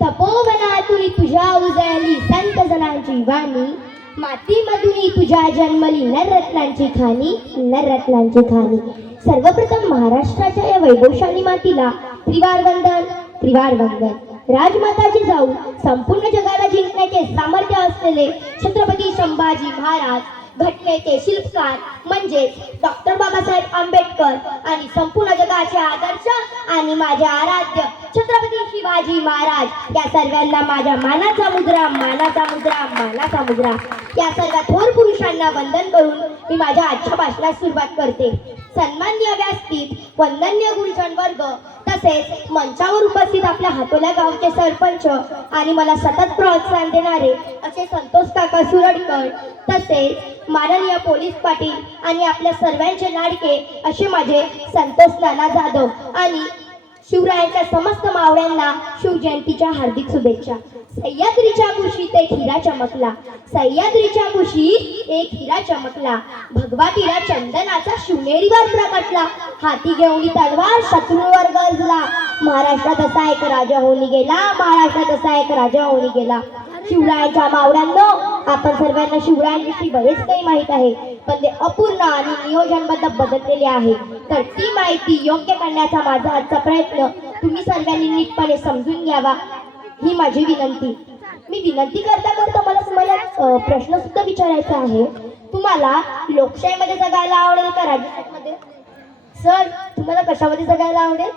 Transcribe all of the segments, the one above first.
तपोवनातून तुझ्या उजळली संत जनांची वाणी, मातीमधून तुझ्या जन्मली नररत्नांची खाणी, नररत्नांची खाणी. सर्वप्रथम महाराष्ट्राच्या या वैभवशाली मातीला त्रिवार वंदन, त्रिवार वंदन. राजमाताची जाऊ संपूर्ण जगाला जिंकण्याचे सामर्थ्य असलेले छत्रपती संभाजी महाराज घटनेचे शिल्पकार म्हणजे डॉक्टर बाबासाहेब आंबेडकर आणि संपूर्ण जगाचे आदर्श आणि माझे आराध्य छत्रपती शिवाजी महाराज या सर्वांना माझ्या मानाचा मुद्रा, मानाचा मुद्रा, मानाचा मुद्रा. या सर्व थोर पुरुषांना वंदन करून मी माझ्या आजच्या भाषणास सुरुवात करते. सन्माननीय व्यासपीठ, वंदनीय गुरुजन वर्ग, तसेच मंचावर उपस्थित आपल्या हातोल्या गावचे सरपंच आणि मला सतत प्रोत्साहन देणारे असे संतोष काका सुरडकर, तसेच माननीय पोलीस पाटील आणि आपल्या सर्वांचे लाडके असे माझे संतोष नाना जाधव आणि शिवरायांच्या समस्त मावळ्यांना शिवजयंतीच्या हार्दिक शुभेच्छा. सह्याद्रीच्या कुशीत एक हिरा चमकला, सह्याद्रीच्या कुशीत एक हिरा चमकला, भगवा टिळा चंदनाचा शिवनेरीवर प्रकटला, हाती घेऊन तलवार शत्रूवर गरजला, महाराष्ट्रात असा एक राजा होऊन गेला, महाराष्ट्रात असा एक राजा होऊन गेला. शिवरायांच्या मावळ्यांनो, आपण सर्वांना शिवरायांविषयी बरेच काही माहीत आहे, पण ते अपूर्ण आणि नियोजनबद्ध बदललेले आहे. तर ती माहिती योग्य करण्याचा माझा आजचा प्रयत्न तुम्ही सर्वांनी नीटपणे समजून घ्यावा ही माझी विनंती. मी विनंती करता करता मला प्रश्न सुद्धा विचारायचा आहे. तुम्हाला लोकशाहीमध्ये जगायला आवडेल का राजकारणामध्ये? सर, तुम्हाला कशामध्ये जगायला आवडेल?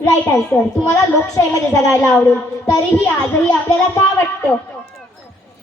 राईट आन्सर, तुम्हाला लोकशाहीमध्ये जगायला आवडेल. तरीही आजही आपल्याला काय वाटतं?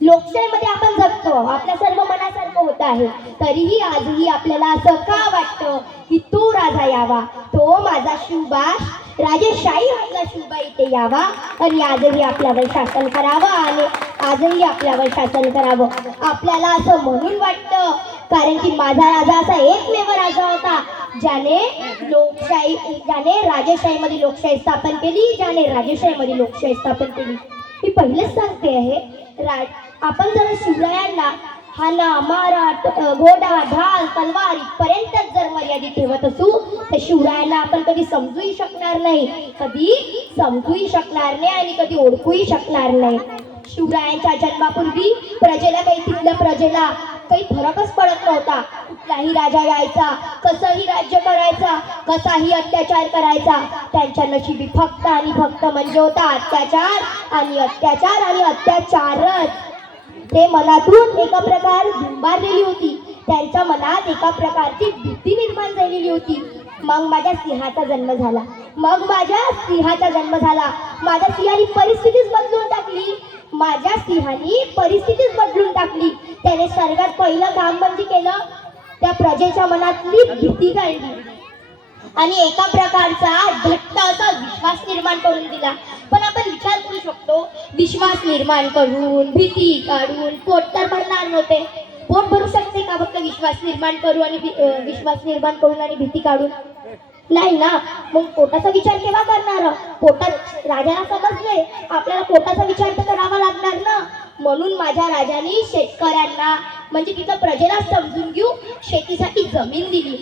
लोकशाहीमध्ये आपण जगतो, आपल्या सर्व मनासारखं होत आहे, तरीही आजही आपल्याला असं का वाटतं की तो राजा यावा, तो माझा शिवबाश, राजेशाही आपला शिवबा इथे यावा आणि आजही आपल्यावर शासन करावं आणि आजही आपल्यावर शासन करावं. आपल्याला असं म्हणून वाटतं कारण की माझा राजा असा एकमेव राजा होता ज्याने राजेशाहीमध्ये लोकशाही स्थापन केली, ज्याने राजेशाहीमध्ये लोकशाही स्थापन केली. मी पहिलेच सांगते आहे, आपण जर शिवरायांना हाना, मारा, घोडा, ढाल, तलवार इथपर्यंतच जर मर्यादित ठेवत असू तर शिवरायांना आपण कधी समजूही शकणार नाही, कधी समजूही शकणार नाही आणि कधी ओळखूही शकणार नाही. शिवरायांच्या जन्मापूर्वी तिथल्या प्रजेला काही फरकच पडत नव्हता. कुठलाही राजा यायचा, कसंही राज्य करायचा, कसाही अत्याचार करायचा, त्यांच्या नशिबी फक्त आणि फक्त म्हणजे होता अत्याचार आणि अत्याचार आणि अत्याचारच. ते मनातून एका प्रकार भिंबारलेली होती, त्यांच्या मनात एका प्रकारची भीती निर्माण झालेली होती. मग माझ्या सिंहाचा जन्म झाला, माझ्या सिंहाने परिस्थितीच बदलून टाकली, माझ्या सिंहाने परिस्थितीच बदलून टाकली. त्याने सर्वात पहिलं काम म्हणजे केलं, त्या प्रजेच्या मनातली भीती काढली आणि एका प्रकारचा घट्ट असा विश्वास निर्माण करून दिला. पण आपण विचार करू शकतो, विश्वास निर्माण करून, भीती काढून पोट तर भरणार नव्हते. पोट भरू शकते का फक्त विश्वास निर्माण करून आणि भीती काढून? नाही ना. मग पोटाचा विचार केव्हा करणार? पोटात राजाला समजले आपल्याला पोटाचा विचार तर करावा लागणार ना. म्हणून माझ्या राजाने शेतकऱ्यांना म्हणजे तिथं प्रजेला समजून घेऊ शेतीसाठी जमीन दिली.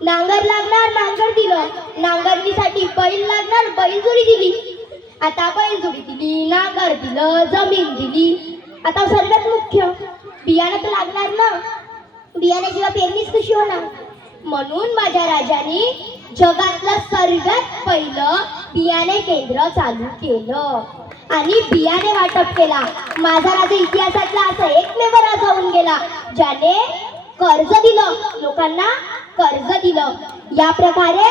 नांगर लागणार, नांगर दिलं. नांगरणीसाठी बैल लागणार, बैलजोडी दिली. आता बैलजोडी दिली, नांगर दिलं, जमीन दिली. आता सर्वात मुख्य बियाणं तर लागणार ना. बियाण्याशिवाय पेरणीच कशी होणार? म्हणून माझ्या राजाने जगातलं सर्वात पहिलं बियाणे केंद्र चालू केलं आणि बियाणे वाटप केला. माझा राजा इतिहासातला असा एकमेव राजा होऊन गेला ज्याने कर्ज दिलं, लोकांना कर्ज दिलं. या प्रकारे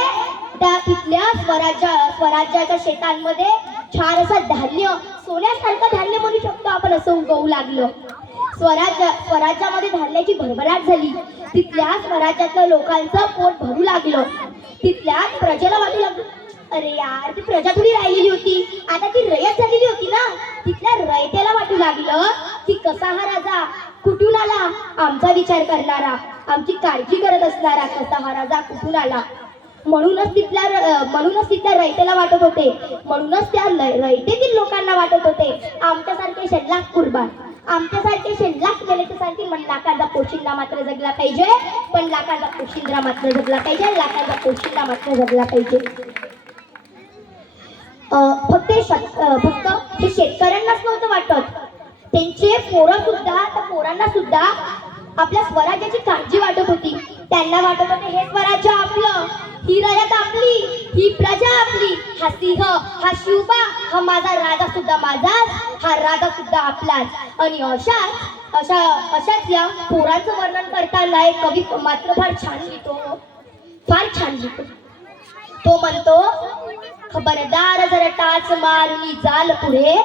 त्या तिथल्या स्वराज्याच्या शेतांमध्ये छान असं धान्य, सोन्यासारखं धान्य म्हणू शकतो आपण, असं उगवू लागलं. स्वराज्यामध्ये धान्याची भरभराट झाली. तिथल्या स्वराज्यातल्या लोकांचं पोट भरू लागलं. तिथल्या प्रजेला वाटू लागलं, अरे यार, ती प्रजा थोडी राहिलेली होती, आता ती रयत झालेली होती ना. तिथल्या रयतेला वाटू लागलं की कसा हा राजा, कुठून आला, आमचा विचार करणारा, आमची काळजी करत असणारा कसा हा राजा कुठून आला. म्हणूनच तिथल्या रयतेला वाटत होते, म्हणूनच त्या रयतेतील लोकांना वाटत होते आमच्यासारखे शेल्लाक कुर्बान, आमच्यासारखे शेल्लाक मेल्याच्यासारखे लाखांचा पोशिंदा मात्र जगला पाहिजे, पण लाखांचा पोशिंदा मात्र जगला पाहिजे, लाखांचा पोशिंदा मात्र जगला पाहिजे. फक्त फक्त हे शेतकऱ्यांनाच नव्हतं वाटत, त्यांचे पोरं सुद्धा, त्या पोरांना सुद्धा आपल्या स्वराज्याची काळजी वाटत होती. त्यांना वाटत होते हे स्वराज्य आपलं, ही रयत आपली, ही प्रजा आपली, हा सिंह, हा शिवबा, हा माझा राजा सुद्धा माझाच, हा राजा सुद्धा आपलाच. आणि अशाच या पोरांचं वर्णन करताना एक कवी मात्र फार छान लिहितो, फार छान लिहितो. तो म्हणतो, खबरदार जर टाच मारुनी जाल पुढे,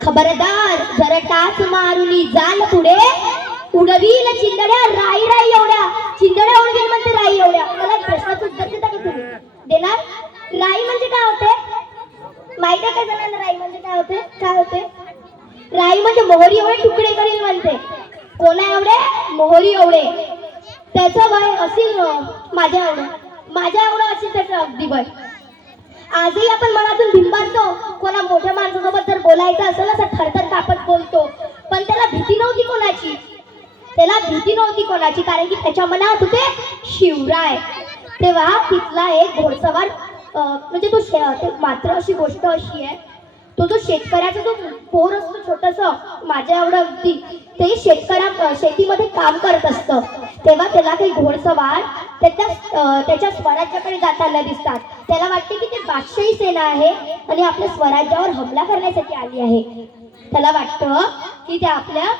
खबरदार जर टाच मारुनी जाल पुढे, उडवील चिंदड्या राई राई एवढ्या. चिंदड्या उडवील म्हणते राई एवढ्या. मला प्रश्नाचं उत्तर देता का तुम्ही? देणार? राई म्हणजे काय होते माहिती आहे का जणांना? राई म्हणजे काय होते? काय होते? राई म्हणजे मोहरी एवढे तुकडे करील म्हणते. कोणा एवढे? मोहरी एवढे. त्याचं वय असेल माझ्या एवढं असेल त्याचं अगदी वय. आजही आपण मनातून भिंबारतो, कोणा मोठ्या माणसासोबत जर बोलायचं असेल ना तर थरथर कापत बोलतो. पण त्याला भीती नव्हती कोणाची, त्याला भीती नव्हती कोणाची, कारण की त्याच्या मनात होते शिवराय. तेव्हा तिथला एक घोडसवार म्हणजे तो मात्र अशी गोष्ट अशी आहे, तो जो शेतकऱ्याचा जो पोर असतो छोटंसं माझ्या एवढं अगदी, ते शेतीमध्ये काम करत असतं. तेव्हा त्याला काही घोडसवार त्याच्या स्वराज्याकडे जाताना दिसतात. त्याला वाटते की ते बादशाही सेना आहे आणि आपल्या स्वराज्यावर हमला करण्यासाठी आली आहे. त्याला वाटतं की ते आपल्या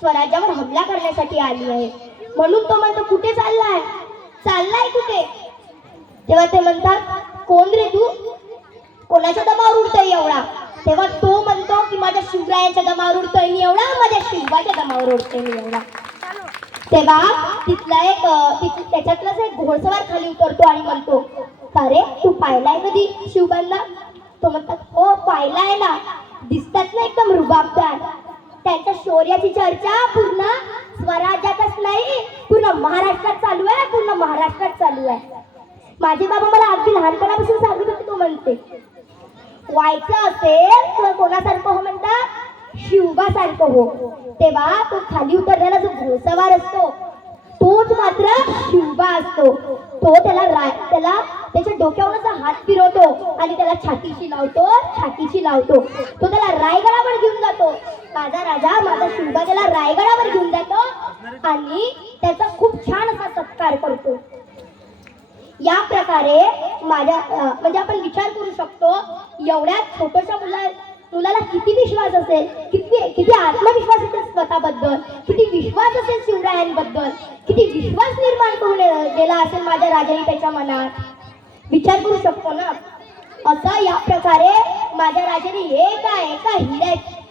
स्वराज्यावर हमला करण्यासाठी आली आहे. म्हणून तो म्हणतो, कुठे चाललाय? चाललाय कुठे? तेव्हा ते म्हणतात, कोण रे तू? कोणाच्या दमावर उडतोय एवढा? तेव्हा तो म्हणतो की माझ्या शिवरायांच्या दमावर उडतोय मी एवढा, माझ्या शिवाच्या दमावर उडतोय मी एवढा. तेव्हा त्याच्यातलाच एक घोडसवार खाली उतरतो आणि म्हणतो, का रे तू पाहिलाय कधी शिवबांना? तो म्हणतात, हो पाहिलाय ना, दिसतात ना एकदम रुबाबदार. त्यांच्या शौर्याची चर्चा पूर्ण स्वराज्यातच नाही, पूर्ण महाराष्ट्रात चालू आहे, पूर्ण महाराष्ट्रात चालू आहे. माझे बाबा मला अगदी लहानपणापासून सांगत होते. तो म्हणते, व्हायचं असेल तर कोणासारखं हो म्हणतात? शिवबासारखं हो. तेव्हा तो खाली उतरलेला जो घोडसवार असतो तोच मात्र शिवबा असतो. तो त्याला त्याच्या डोक्यावर असा हात फिरवतो आणि त्याला छातीशी लावतो. तो त्याला रायगडावर घेऊन जातो. माझा राजा, माझा शिवबा त्याला रायगडावर घेऊन जातो आणि त्याचा खूप छान असा सत्कार करतो. या प्रकारे म्हणजे आपण विचार करू शकतो, एवढ्या छोट्याशा मुलाला किती विश्वास असेल, किती आत्मविश्वास असेल स्वतःबद्दल, किती विश्वास असेल शिवरायांबद्दल, किती विश्वास निर्माण करून गेला असेल माझ्या राजाने त्याच्या मनात. विचार करू शकतो ना. असं या प्रकारे माझ्या राजाने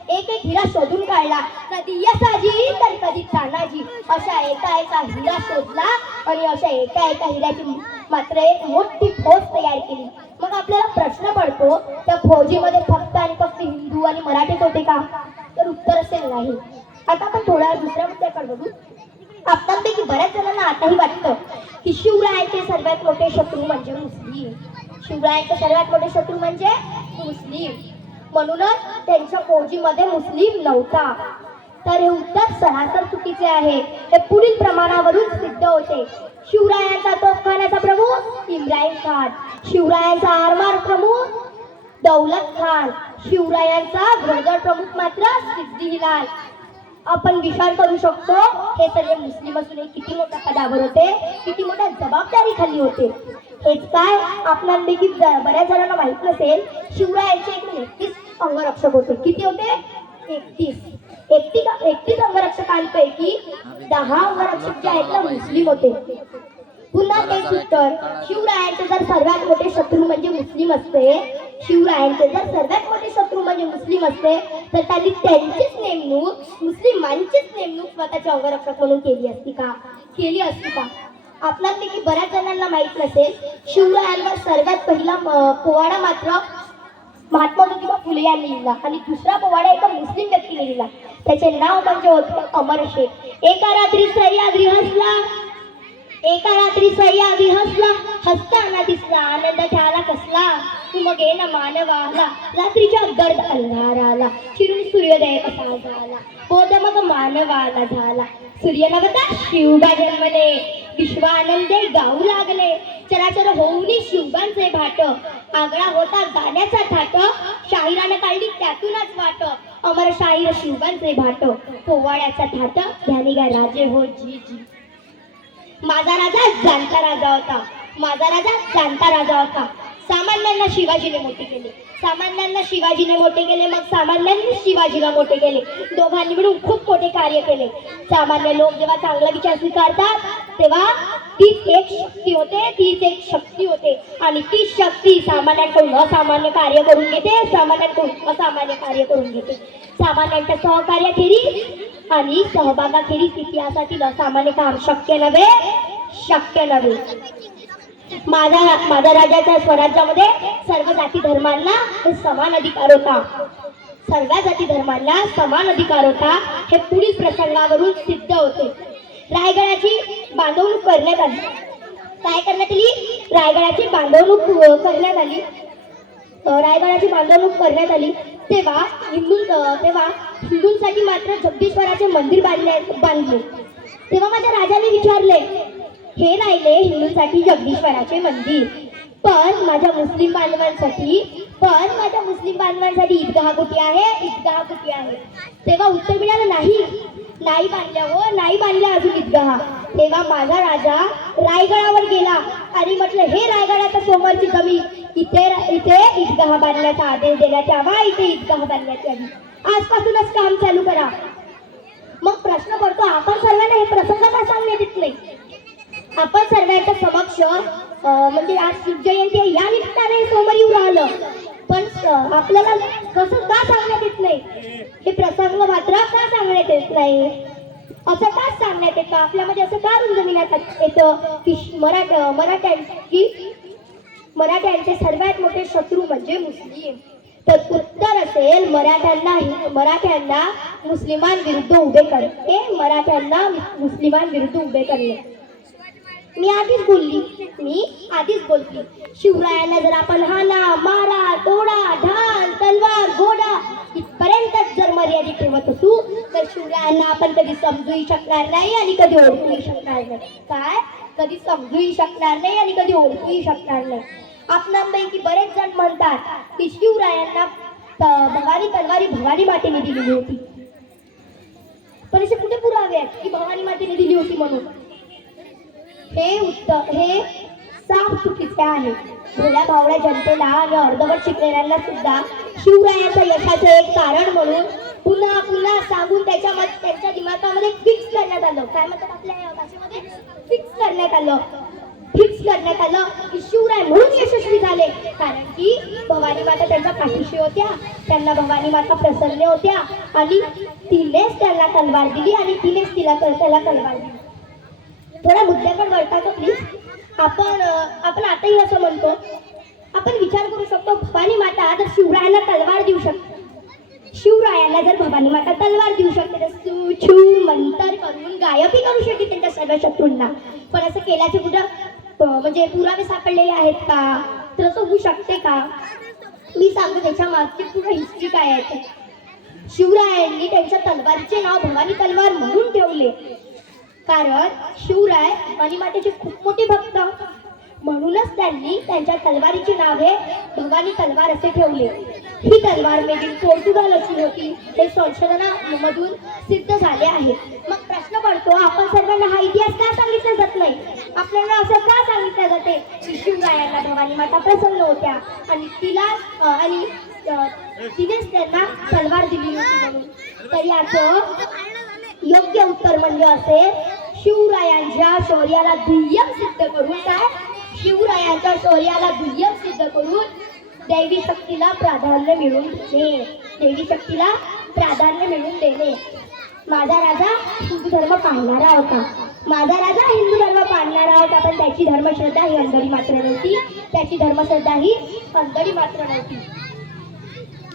एक हिरा शोधून काढला. कधी यसाजी तर कधी तानाजी, अशा एका हिरा शोधला आणि अशा एका हिऱ्याची मात्र एक मोठी फौज तयार केली. मग आपल्याला प्रश्न पडतो, त्या फौजीमध्ये फक्त आणि फक्त हिंदू आणि मराठीच होते का? तर उत्तर असेल नाही. आता आपण थोड्या दुसऱ्या मुद्द्याकडे बघू. आपल्यापैकी बऱ्याच जणांना आताही वाटतं की शिवरायांचे सर्वात मोठे शत्रू म्हणजे मुस्लिम. शिवरायांचे सर्वात मोठे शत्रू म्हणजे मुस्लिम, म्हणूनच त्यांच्या फौजीमध्ये मुस्लिम नव्हता. तर हे उत्तर सरासर चुकीचे आहे. हे पुढील प्रमाणावरून सिद्ध होते. शिवरायांचा तोफखान्याचा प्रमुख इम्रान खान, शिवरायांचा आरमार प्रमुख दौलत खान, शिवरायांचा घोडदळ प्रमुख मात्र सिद्दीलाल. आपण विचार करू शकतो, हे सगळे मुस्लिम असून किती मोठ्या पदावर होते, किती मोठ्या जबाबदारी खाली होते. हेच काय आपल्यापैकी बऱ्याच जणांना माहित नसेल, शिवरायांचे एकूण 31 अंगरक्षक होते. किती होते? 31 अंगरक्षकांपैकी 10 अंगरक्षक जे आहेत ना मुस्लिम होते. पुन्हा तेच उत्तर, शिवरायांचे जर सर्वात मोठे शत्रू म्हणजे मुस्लिम असते, शिवरायांचे जर सर्वात मोठे शत्रू म्हणजे मुस्लिम असते, तर त्यांनी मुस्लिमांचीच नेमणूक स्वतःचे अंगरक्षक म्हणून केली असती का? आपल्यापैकी बऱ्याच जणांना माहित नसेल, शिवरायांवर सर्वात पहिला पोवाडा मात्र महात्मा ज्योतिबा फुले यांनी लिहिला आणि दुसरा पोवाडा एका मुस्लिम व्यक्तीने लिहिला. त्याचे नाव म्हणजे होते अमर शेख. एका रात्री सह्याद्री हसला, हसताना दिसला आनंद त्याला कसला, मग ना मानवाला रात्रीच्या गर्द अंधाराला, चिरून सूर्योदय कसा झाला, बोध मग मानवाला झाला. सूर्य नवता शिवबा जन्मले, विश्वानंदे गाऊ लागले, चराचर होऊनी शिवबांचे भाट, आगळा होता गाण्याचा थाट, शाहिरानं काढली त्यातूनच वाट, अमर शाहीर शिवबांचे भाट, पोवाड्याचा थाट ध्यानी गा राजे हो जी जी. माझा राजा जाणता राजा होता, माझा राजा जाणता राजा होता. सामान्यांना शिवाजीने मोठे केले, सामान्यांना शिवाजीने मोठे केले, मग सामान्यांनी शिवाजीला मोठे केले. दोघांनी मिळून खूप मोठे कार्य केले. सामान्य लोक जेव्हा चांगला विचार स्वीकारतात तेव्हा तीच एक शक्ती होते, तीच एक शक्ती होते आणि ती शक्ती सामान्यांकडून असामान्य कार्य करून घेते, सामान्यांकडून असामान्य कार्य करून घेते. सामान्यांच्या सहकार्याखेरीज आणि सहभागाखेरीज इतिहासातील असामान्य काम शक्य नव्हे, शक्य नव्हे. माझ्या राजाच्या स्वराज्यामध्ये सर्व जाती धर्मांना समान अधिकार होता, सर्व जाती धर्मांना समान अधिकार होता. हे पुढील प्रसंगावरून सिद्ध होते. रायगडाची बांधवणूक करण्यात आली. काय करण्यात आली? रायगडाची बांधवणूक करण्यात आली. रायगडाची बांधवणूक करण्यात आली तेव्हा हिंदूंसाठी मात्र जगदीश्वराचे मंदिर बांधले. तेव्हा माझ्या राजाने विचारले, हे राहिले हिंदूंसाठी जगदीश्वराचे मंदिर, पण माझ्या मुस्लिम बांधवांसाठी ईदगाह कुठे आहे, ईदगाह कुठे आहे? तेव्हा उत्तर मिळालं, नाही बांधल्या हो, नाही बांधल्या अजून ईदगाह. तेव्हा माझा राजा रायगडावर गेला आणि म्हटलं, हे रायगडाच्या समोरची जमीन, इथे ईदगाह बांधण्याचा आदेश देण्यात यावा, इथे ईदगाह बांधण्यात यावी. आजपासूनच काम चालू करा. मग प्रश्न पडतो, आपण सर्वांना हे प्रसंग का सांगण्यात येत नाही? आपण सर्वांच्या समक्ष म्हणजे आज शिवजयंती आहे या निमित्ताने समोर येऊ राहिलं, पण आपल्याला कसं का सांगण्यात येत नाही? हे प्रसंग मात्र का सांगण्यात येत नाही? असं का सांगण्यात येतं? आपल्यामध्ये असं का रुंजविण्यात येतं की मराठ्यांचे सर्वात मोठे शत्रू म्हणजे मुस्लिम? तर उत्तर असेल, मराठ्यांना मुस्लिमांविरुद्ध उभे करणे, मराठ्यांना मुस्लिमांविरुद्ध उभे करणे. मी आधीच बोलते. शिवरायांना जर आपण हाना मारा तोडा ढाल तलवार घोडा इथपर्यंत जर मर्यादित ठेवत असू तर शिवरायांना आपण कधी समजूही शकणार नाही आणि कधी ओळखूही शकणार नाही. काय? कधी समजूही शकणार नाही आणि कधी ओळखूही शकणार नाही. आपणांपैकी बरेच जण म्हणतात की शिवरायांना भवानी तलवारी भवानी मातेने दिलेली होती, पण असे कुठे पुरावे आहेत की भवानी मातेने दिली होती म्हणून? हे साफ चुकीचे आहे. भोळ्या भावड्या जनतेला आणि अर्धवट शिकलेल्यांना सुद्धा शिवरायाच्या यशाचं एक कारण म्हणून पुन्हा पुन्हा सांगून त्यांच्या दिमागामध्ये फिक्स करण्यात आलं. काय म्हणतात आपल्या भाषेमध्ये? फिक्स करण्यात आलं की शिवराय म्हणून यशस्वी झाले कारण की भवानी माता त्यांच्या पाठीशी होत्या, त्यांना भवानी माता प्रसन्न होत्या आणि तिनेच त्यांना तलवार दिली आणि तिनेच त्याला तलवार दिली. थोडा मुद्द्याकडे वळता का प्लीज? आपण आताही असं म्हणतो, आपण विचार करू शकतो, भवानी माता जर शिवरायांना तलवार देऊ शकते, शिवरायांना जर भवानी माता तलवार देऊ शकते तर सुछू मंतर करून गायबही करू शकते त्यांच्या सर्व शत्रूंना. पण असं केल्याचे कुठं म्हणजे पुरावे सापडलेले आहेत का? तर असं होऊ शकते का? मी सांगतो त्याच्या मागची पूर्ण हिस्ट्री काय आहे. शिवरायांनी त्यांच्या तलवारीचे नाव भवानी तलवार म्हणून ठेवले कारण शिवराय भवानी मातेचे खूप मोठे भक्त, म्हणूनच त्यांनी त्यांच्या तलवारीचे नाव हे भवानी तलवार असे ठेवले. ही तलवार मेड इन पोर्तुगाल अशी होती, हे संशोधनामधून सिद्ध झाले आहे. मग प्रश्न पडतो, आपण सर्वांना हा इतिहास का सांगितला जात नाही? आपल्याला असं का सांगितलं जाते की शिवरायांना भवानी माता प्रसन्न होत्या आणि तिनेच त्यांना तलवार दिली होती म्हणून? तर याचं योग्य उत्तर म्हणजे असेल, शिवरायांच्या शौर्याला दुय्यम सिद्ध करून शिवरायांच्या शौर्याला दुय्यम सिद्ध करून दैवी शक्तीला प्राधान्य मिळवून देणे. माझा राजा हिंदू धर्म पाळणारा होता, पण त्याची धर्मश्रद्धा ही अंधळी मात्र नव्हती.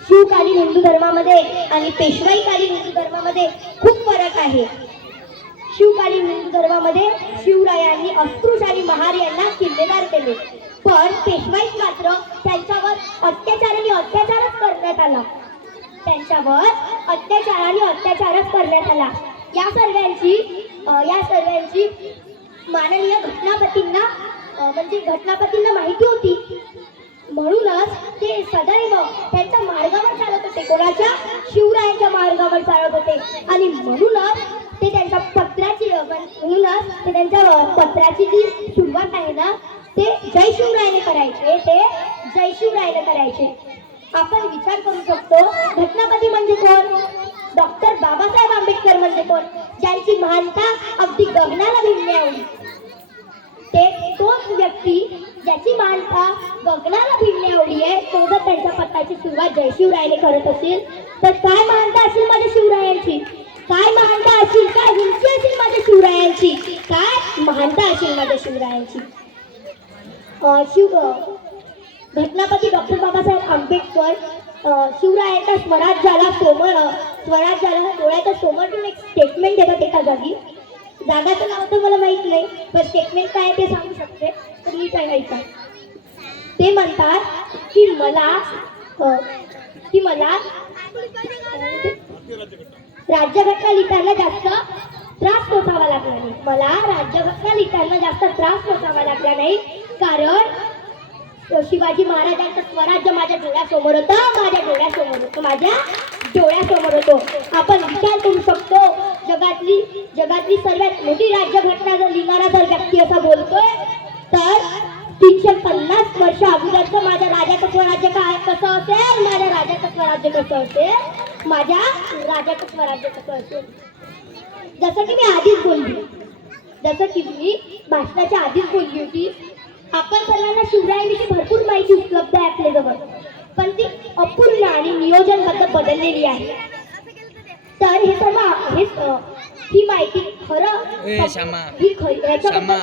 शिवकालीन हिंदू धर्मामध्ये आणि पेशवाईकालीन हिंदू धर्मामध्ये खूप फरक आहे. शिवकालीन हिंदू धर्मामध्ये शिवरायांनी अस्पृश्य आणि महार यांना किल्लेदार केले, पण पेशवाईत मात्र त्यांच्यावर अत्याचारच करण्यात आला. या सर्वांची माननीय घटनापतींना माहिती होती. म्हणूनच ते सदैव त्यांच्या मार्गावर चालत होते. कोणाच्या? शिवरायांच्या मार्गावर चालत होते. आणि म्हणूनच ते त्यांच्या पत्राची जी सुरुवात आहे ना, ते जय शिवरायाने करायचे. ते जय शिवरायाने करायचे. आपण विचार करू शकतो, घटनापती म्हणजे कोण? डॉक्टर बाबासाहेब आंबेडकर म्हणजे कोण? ज्यांची महानता अगदी गगनाला भिडली आहे. ते तोच व्यक्ती ज्याची मानता गगनाला भिडली एवढी आहे, तो जर त्यांच्या पत्राची सुरुवात जय शिवरायाने करत असेल तर काय मानता असेल माझ्या शिवरायांची? काय मानता असेल? काय उंची असेल माझ्या शिवरायांची? काय मानता असेल माझ्या शिवरायांची? घटनापती डॉक्टर बाबासाहेब आंबेडकर शिवरायांच्या स्वराज्याला डोळ्याचा समोर ठेवून एक स्टेटमेंट देतात एका जागी. जागाचं नाव तर मला माहित नाही, पण स्टेटमेंट काय आहे ते सांगू शकते, तर मी काय ऐका. ते म्हणतात की मला राज्यघटना लिहिताना जास्त त्रास सोसावा लागला नाही. मला राज्यघटना लिहिताना जास्त त्रास सोसावा लागला नाही, कारण शिवाजी महाराजांचं स्वराज्य माझ्या डोळ्यासमोर होतं. माझ्या डोळ्यासमोर होतं. आपण विचार करू शकतो, जगातली सर्वात मोठी राज्यघटना जर लिहिणारा जर व्यक्ती असा बोलतोय, तर 350 वर्ष अगोदरचं माझ्या राजाचं स्वराज्य कसं असेल? माझ्या राजाचं स्वराज्य कसं असेल? जसं की मी भाषणाच्या आधीच बोलली होती, आपण सर्वांना शिवरायांविषयी भरपूर माहिती उपलब्ध आहे आपल्याजवळ, पण ती अपूर्ण आणि नियोजनबद्ध बदललेली आहे. तर ही माहिती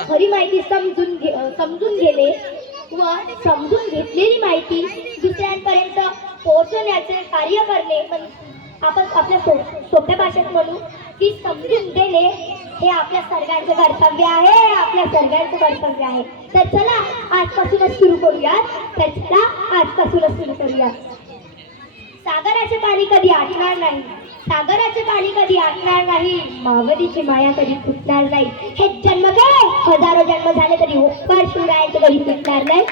खरी माहिती समजून घेणे व समजून घेतलेली माहिती दुसऱ्यांपर्यंत पोहोचवण्याचे कार्य करणे, आपण आपल्या सोप्या भाषेत म्हणू की समजून देणे, हे आपल्या सर्वांचे कर्तव्य आहे. तर चला आजपासूनच सुरू करूयात. सागराचे पाणी कधी आटणार नाही. मावलीची माया कधी फुटणार नाही. हे जन्म काय हजारो जन्म झाले तरी उपकार शिवरायांचे कधी फुटणार नाही.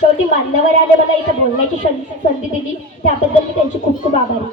शेवटी मान्यवराने मला इथे बोलण्याची संधी दिली, त्याबद्दल मी त्यांची खूप खूप आभारी.